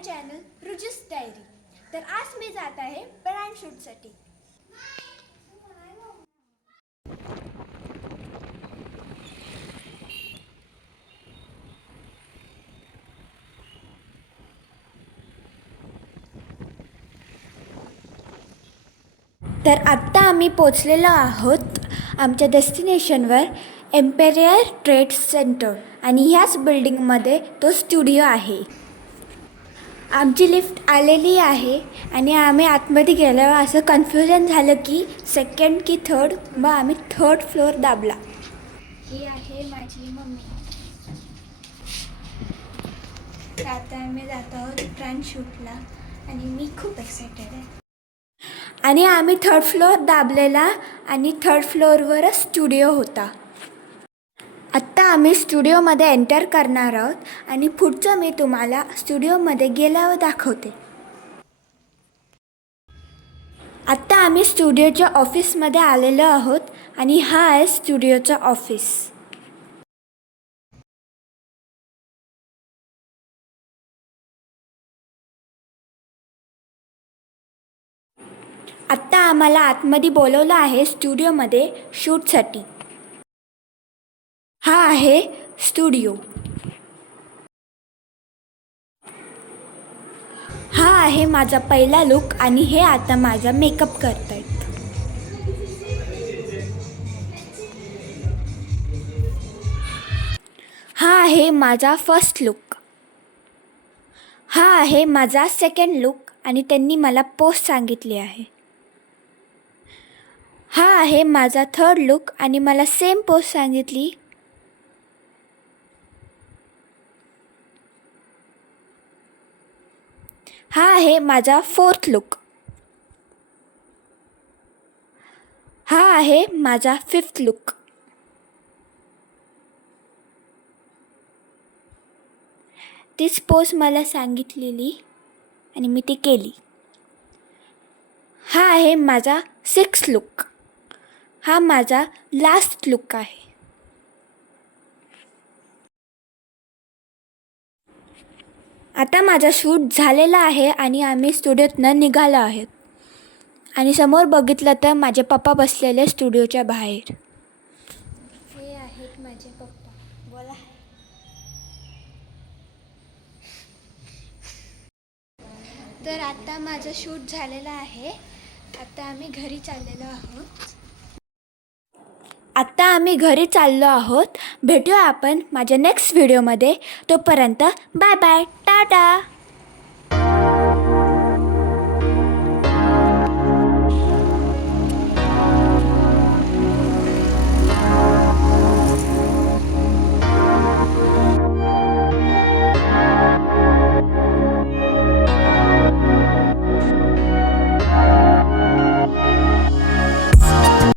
Channel रुजूस diary. तर आज मी जात आहे ब्रँड शूटसाठी। तर आत्ता आम्ही पोचलेलो आहोत आमच्या डेस्टिनेशनवर, एम्पेरियर ट्रेड सेंटर, आणि ह्याच बिल्डिंगमध्ये तो स्टुडिओ आहे। आमची लिफ्ट आलेली आहे आणि आम्ही आतमध्ये गेल्यावर असं कन्फ्युजन झालं की सेकंड की थर्ड, मग आम्ही थर्ड फ्लोअर दाबला। ही आहे माझी मम्मी। आता आम्ही जात आहोत ब्रँड शूटला आणि मी खूप एक्सायटेड आहे। आणि आम्ही थर्ड फ्लोअर दाबलेला आणि थर्ड फ्लोअरवरच स्टुडिओ होता। आत्ता आम्ही स्टुडिओमध्ये एंटर करणार आहोत आणि पुढचं मी तुम्हाला स्टुडिओमध्ये गेल्यावर दाखवते। आत्ता आम्ही स्टुडिओच्या ऑफिसमध्ये आलेलो आहोत आणि हा आहे स्टुडिओचा ऑफिस। आत्ता आम्हाला आतमध्ये बोलवलं आहे स्टुडिओमध्ये शूटसाठी। हा आहे स्टुडिओ। हा आहे माझा पहिला लुक आणि हे आता माझा मेकअप करतायत। हा आहे माझा फर्स्ट लुक। हा आहे माझा सेकंड लुक आणि त्यांनी मला पोस्ट सांगितली आहे। हा आहे माझा थर्ड लुक आणि मला सेम पोस्ट सांगितली। हा आहे माझा फोर्थ लुक। हा आहे माझा फिफ्थ लुक। तीच पोस्ट मला सांगितलेली आणि मी ती केली। हा आहे माझा सिक्स्थ लुक। हा माझा लास्ट लुक आहे। आता माझा शूट झालेला आहे आणि आम्ही स्टुडिओतनं निघालो आहोत आणि समोर बघितलं तर माझे पप्पा बसलेले स्टुडिओच्या बाहेर। हे आहेत माझे पप्पा, बोला। तर आता माझं शूट झालेलं आहे। आता आम्ही घरी चाललेलो आहोत। आत्ता आम्ही घरी चाललो आहोत। भेटूया आपण माझ्या नेक्स्ट व्हिडिओमध्ये। तोपर्यंत बाय बाय, टाटा।